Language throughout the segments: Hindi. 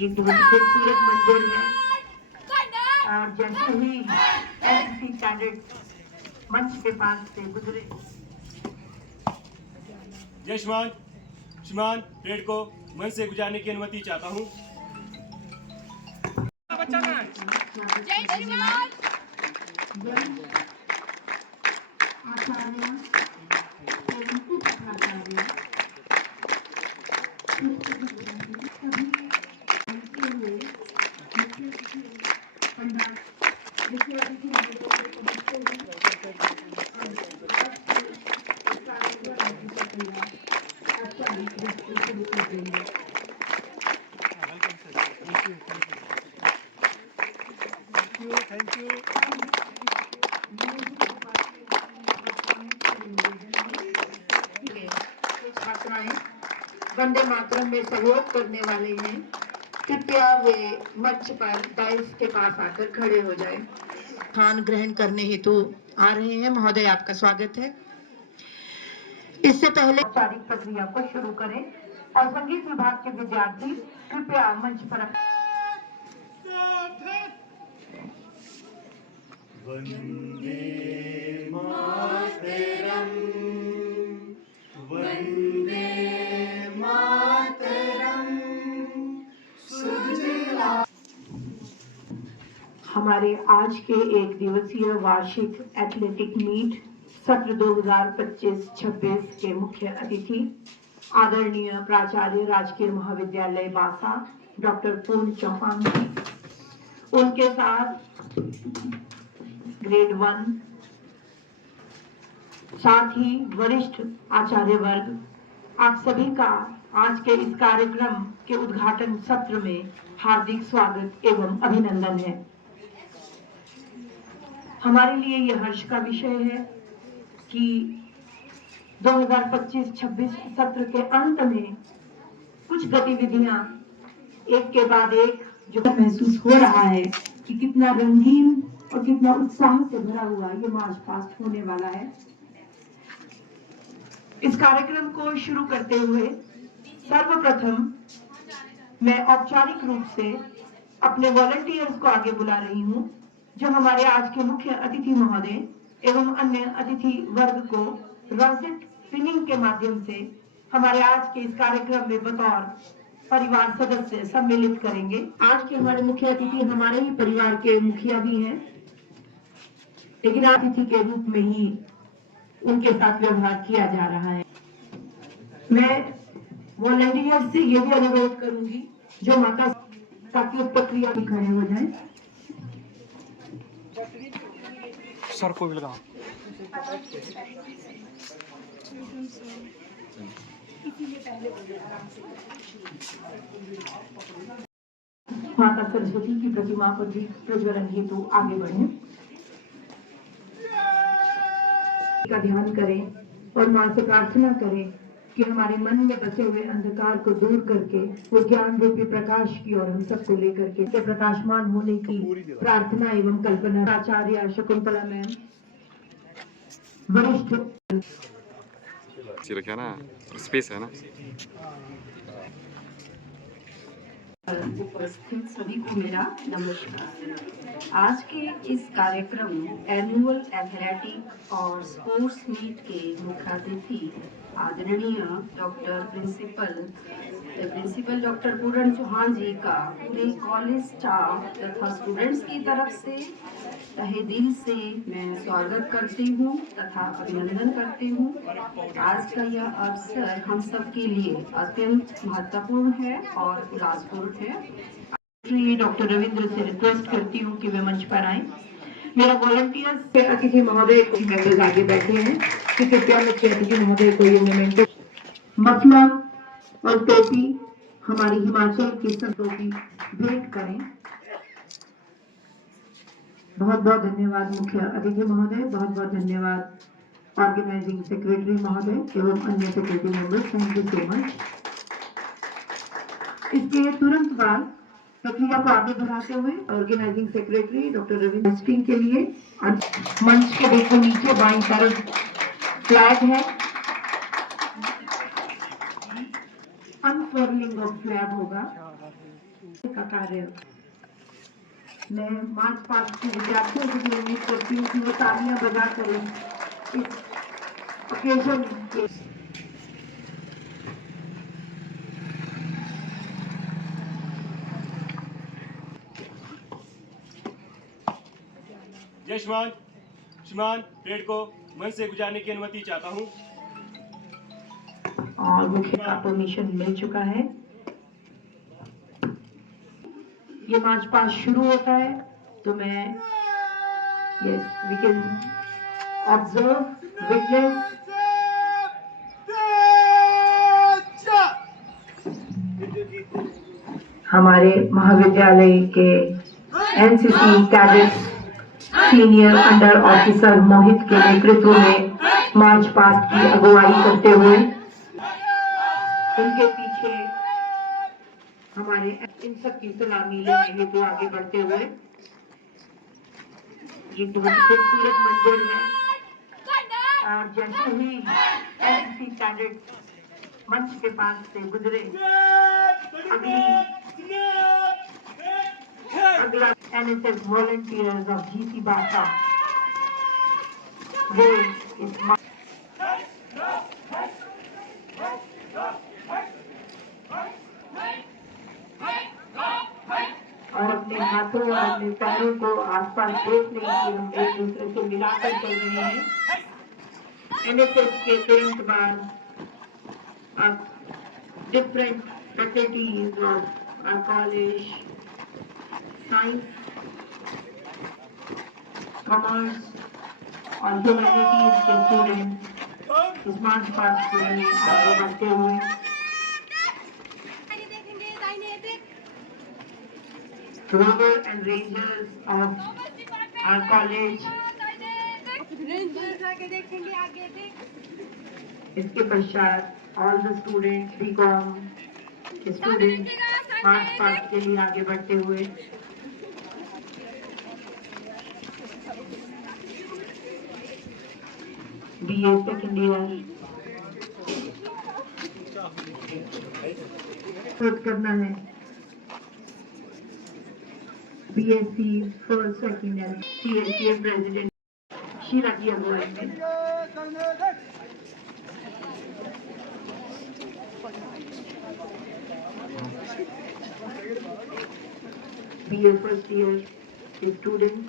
ये बहुत खूबसूरत मंजर है। और जैसे ही एनसीसी कैडेट मंच के पास से गुजरे, जय श्रीमान, श्रीमान परेड को मंच से गुजारने की अनुमति चाहता हूँ। जय श्रीमान। आचार्य एवं उपाचार्य थैंक यू। छात्राएं वंदे मातरम में सहयोग करने वाले हैं, कृपया वे मंच पर डाइस के पास आकर खड़े हो जाएं। स्थान ग्रहण करने हेतु आ रहे हैं। महोदय, आपका स्वागत है। इससे पहले औपचारिक प्रक्रिया को शुरू करें और संगीत विभाग के विद्यार्थी कृपया मंच पर वंदे मातरम, वंदे मातरम, सुजला। हमारे आज के एक दिवसीय वार्षिक एथलेटिक मीट सत्र 2025-26 के मुख्य अतिथि आदरणीय प्राचार्य राजकीय महाविद्यालय बासा डॉक्टर पूर्ण चौहान जी, उनके साथ ग्रेड 1, साथ ही वरिष्ठ आचार्य वर्ग, आप सभी का आज के इस कार्यक्रम के उद्घाटन सत्र में हार्दिक स्वागत एवं अभिनंदन है। हमारे लिए यह हर्ष का विषय है कि 2025-26 सत्र के अंत में कुछ गतिविधियां एक के बाद एक जो महसूस हो रहा है कि कितना रंगीन और कितना उत्साह से भरा हुआ ये मार्च पास्ट होने वाला है। इस कार्यक्रम को शुरू करते हुए सर्वप्रथम मैं औपचारिक रूप से अपने वॉलंटियर्स को आगे बुला रही हूँ, जो हमारे आज के मुख्य अतिथि महोदय एवं अन्य अतिथि वर्ग को रोजेट पिनिंग के माध्यम से हमारे आज के इस कार्यक्रम में बतौर परिवार सदस्य सम्मिलित करेंगे। आज के हमारे मुख्य अतिथि हमारे ही परिवार के मुखिया भी हैं, लेकिन अतिथि के रूप में ही उनके साथ व्यवहार किया जा रहा है। मैं वॉलंटियर से ये भी अनुरोध करूंगी जो माता, ताकि उस प्रक्रिया में खड़े हो जाएं। सर को भी लगा। माता सरस्वती की प्रतिमा पर भी प्रज्वलन हेतु आगे बढ़े का ध्यान करें और मां से प्रार्थना करें कि हमारे मन में बसे हुए अंधकार को दूर करके वो ज्ञान रूपी प्रकाश की ओर हम सबको लेकर के प्रकाशमान होने की प्रार्थना एवं कल्पना। आचार्य शकुंतला मैम, वरिष्ठ रखा ना, स्पेस है ना। उपस्थित सभी को मेरा नमस्कार। आज के इस कार्यक्रम एनुअल एथलेटिक और स्पोर्ट्स मीट के मुख्य अतिथि आदरणीय प्रिंसिपल डॉक्टर पूर्ण चौहान जी का पूरे कॉलेज स्टाफ तथा स्टूडेंट्स की तरफ से तहे दिल से मैं स्वागत करती हूँ तथा अभिनंदन करती हूँ। आज का यह अवसर हम सब के लिए अत्यंत महत्वपूर्ण है और उल्लासपूर्ण है। डॉक्टर रविंद्र से रिक्वेस्ट करती हूँ कि वे मंच पर आए। मेरा वॉलंटियर्स पे अतिथि महोदय को मेंबर्स आगे बैठे हैं कि कृपया मुख्य अतिथि महोदय को ये मोमेंटो मफलर और टोपी, हमारी हिमाचल की सब टोपी भेंट करें। बहुत बहुत धन्यवाद मुख्य अतिथि महोदय, बहुत बहुत धन्यवाद ऑर्गेनाइजिंग सेक्रेटरी महोदय एवं अन्य secretary members, thank you so much. इसके तुरंत बाद प्रक्रिया को आगे बढ़ाते हुए ऑर्गेनाइजिंग सेक्रेटरी डॉक्टर रविंद्र के लिए मंच के बिल्कुल नीचे बाईं तरफ फ्लैग है, अनफर्लिंग ऑफ फ्लैग होगा। का कार्य। मैं मार्च पास्ट के विद्यार्थियों से भी उम्मीद करती हूँ कि वो तालियां बजा करें इस ओकेजन के। जय श्रीमान, श्रीमान परेड को मंच से गुजारने की अनुमति चाहता हूँ। और मुख्य का परमिशन मिल चुका है। ये मार्च पास्ट शुरू होता है तो मैं yes we can observe witness हमारे महाविद्यालय के NCC cadets senior under officer Mohit के नेतृत्व में मार्च पास्ट की अगुवाई करते हुए उनके पीछे हमारे इन सब की सलामी लेने हेतु आगे बढ़ते हुए ये बहुत खूबसूरत मंजर है। और जैसे ही एनसीसी कैडेट मंच के पास से गुजरे अगला एनएसएस वॉलंटियर्स ऑफ जीसी बासा वो इस और अपने हाथों और अपने पैरों को आसपास देख लें कि हम एक दूसरे से मिलाकर चल रहे हैं। एनएसएस के तुरंत बाद अब different faculties of our college, science, commerce और ह्यूमैनिटीज के स्टूडेंट इस मार्च पास्ट में आगे बढ़ते हुए Rover and Rangers of our college. इसके पश्चात all the students BCom के students मार्च पास्ट के लिए आगे बढ़ते हुए BA सेकेंड ईयर करना है। BSc first second year CSCM president Sheela की अगुवाई में BA फर्स्ट ईयर के स्टूडेंट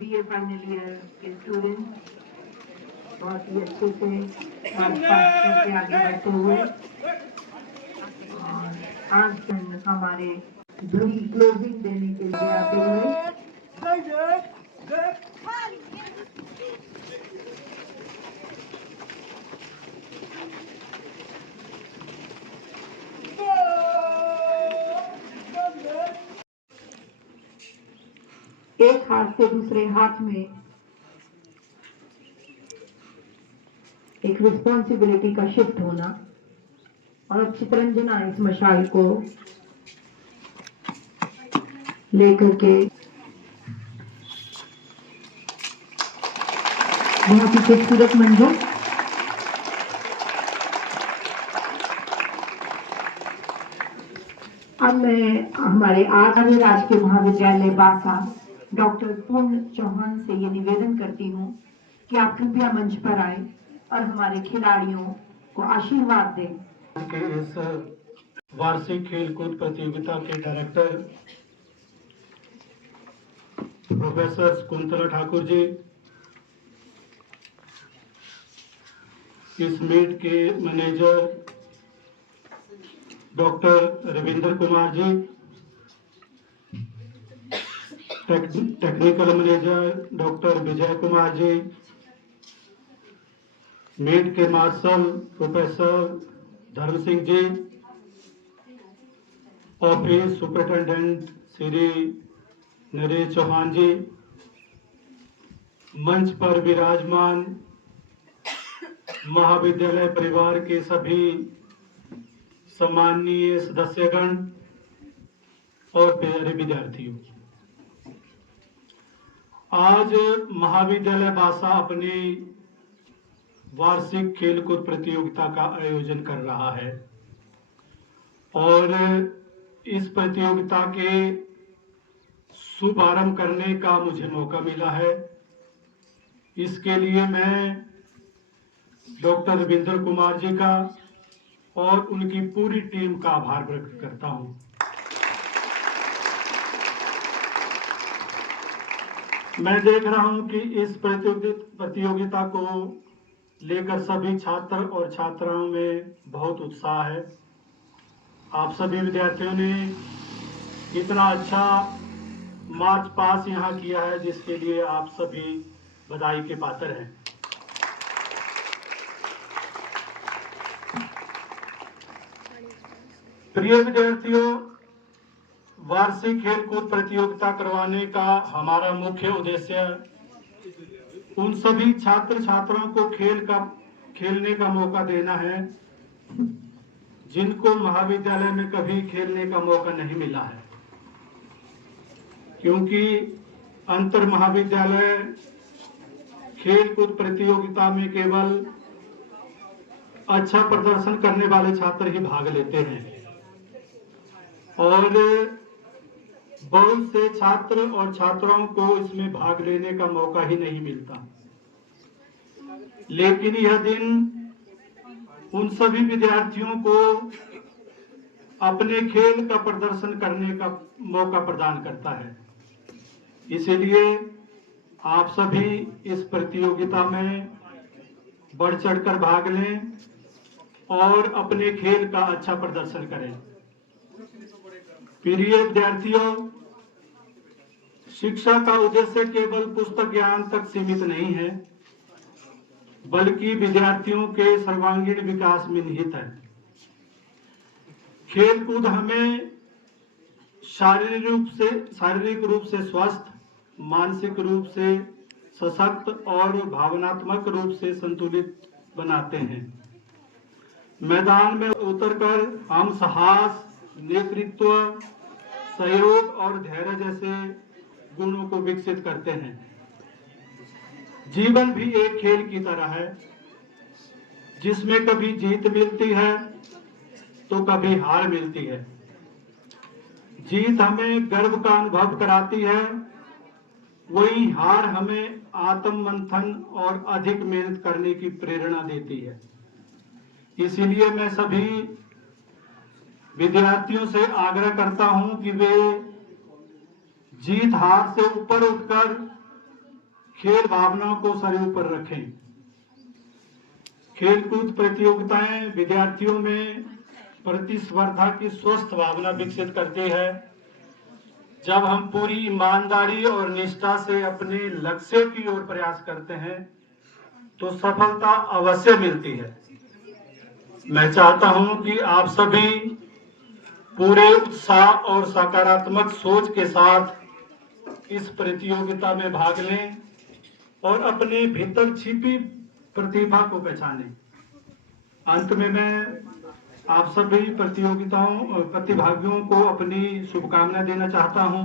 BA फाइनल ईयर के स्टूडेंट बहुत ही अच्छे से मार्च पास्ट करके आगे बढ़ते हुए और आज दिन हमारे धुरी क्लोजिंग देने के लिए आते हुए एक हाथ से दूसरे हाथ में एक रिस्पॉन्सिबिलिटी का शिफ्ट होना और अब चितरंजना इस मशाल को लेकर के बहुत ही खूबसूरत मंजर अब मैं हमारे आचार्य राजकीय महाविद्यालय बासा डॉक्टर पूर्ण चौहान से ये निवेदन करती हूँ कि आप कृपया मंच पर आए और हमारे खिलाड़ियों को आशीर्वाद दें। के इस वार्षिक खेलकूद प्रतियोगिता के डायरेक्टर प्रोफेसर शकुंतला ठाकुर जी, इस मीट के manager doctor Ravindra Kumar ji, technical manager doctor Vijay Kumar ji, meet के मार्शल प्रोफेसर धर्म सिंह जी, ऑफिस सुपरिटेंडेंट श्री नरेश चौहान जी, मंच पर विराजमान महाविद्यालय परिवार के सभी सम्माननीय सदस्यगण और प्यारे विद्यार्थियों, आज महाविद्यालय बासा अपनी वार्षिक खेलकूद प्रतियोगिता का आयोजन कर रहा है और इस प्रतियोगिता के शुभारंभ करने का मुझे मौका मिला है। इसके लिए मैं डॉक्टर रविंद्र कुमार जी का और उनकी पूरी टीम का आभार व्यक्त करता हूं। मैं देख रहा हूं कि इस प्रतियोगिता को लेकर सभी छात्र और छात्राओं में बहुत उत्साह है। आप सभी विद्यार्थियों ने इतना अच्छा मार्च पास यहाँ किया है, जिसके लिए आप सभी बधाई के पात्र हैं। प्रिय विद्यार्थियों, वार्षिक खेलकूद प्रतियोगिता करवाने का हमारा मुख्य उद्देश्य उन सभी छात्र छात्राओं को खेलने का मौका देना है जिनको महाविद्यालय में कभी खेलने का मौका नहीं मिला है, क्योंकि अंतर महाविद्यालय खेलकूद प्रतियोगिता में केवल अच्छा प्रदर्शन करने वाले छात्र ही भाग लेते हैं और बहुत से छात्र और छात्राओं को इसमें भाग लेने का मौका ही नहीं मिलता। लेकिन यह दिन उन सभी विद्यार्थियों को अपने खेल का प्रदर्शन करने का मौका प्रदान करता है। इसीलिए आप सभी इस प्रतियोगिता में बढ़ चढ़कर भाग लें और अपने खेल का अच्छा प्रदर्शन करें। प्रिय विद्यार्थियों, शिक्षा का उद्देश्य केवल पुस्तक ज्ञान तक सीमित नहीं है, बल्कि विद्यार्थियों के सर्वांगीण विकास में निहित है। खेलकूद हमें शारीरिक रूप से स्वस्थ, मानसिक रूप से सशक्त और भावनात्मक रूप से संतुलित बनाते हैं। मैदान में उतरकर हम साहस, नेतृत्व, सहयोग और धैर्य जैसे गुणों को विकसित करते हैं। जीवन भी एक खेल की तरह है, जिसमें कभी जीत मिलती है तो कभी हार मिलती है। जीत हमें गर्व का अनुभव कराती है, वही हार हमें आत्म मंथन और अधिक मेहनत करने की प्रेरणा देती है। इसीलिए मैं सभी विद्यार्थियों से आग्रह करता हूं कि वे जीत हार से ऊपर उठकर खेल भावनाओं को सर ऊपर रखें। खेलकूद प्रतियोगिताएं विद्यार्थियों में प्रतिस्पर्धा की स्वस्थ भावना विकसित करती है। जब हम पूरी ईमानदारी और निष्ठा से अपने लक्ष्य की ओर प्रयास करते हैं तो सफलता अवश्य मिलती है। मैं चाहता हूं कि आप सभी पूरे उत्साह और सकारात्मक सोच के साथ इस प्रतियोगिता में भाग लें और अपने भीतर छिपी प्रतिभा को पहचानें। अंत में मैं आप सभी प्रतिभागियों को अपनी शुभकामनाएं देना चाहता हूं।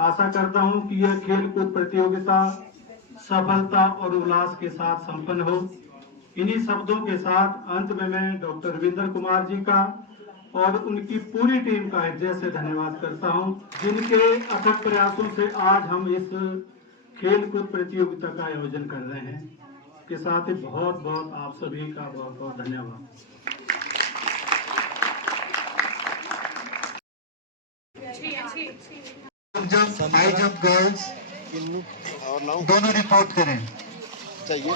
आशा करता हूं कि यह खेलकूद प्रतियोगिता सफलता और उल्लास के साथ संपन्न हो। इन्हीं शब्दों के साथ अंत में मैं डॉक्टर रविंद्र कुमार जी का और उनकी पूरी टीम का हृदय से धन्यवाद करता हूं, जिनके अथक प्रयासों से आज हम इस खेलकूद प्रतियोगिता का आयोजन कर रहे हैं। के साथ ही बहुत बहुत आप सभी का बहुत बहुत धन्यवाद। जब हाई जंप गर्ल्स दोनों रिपोर्ट करें। चाहिए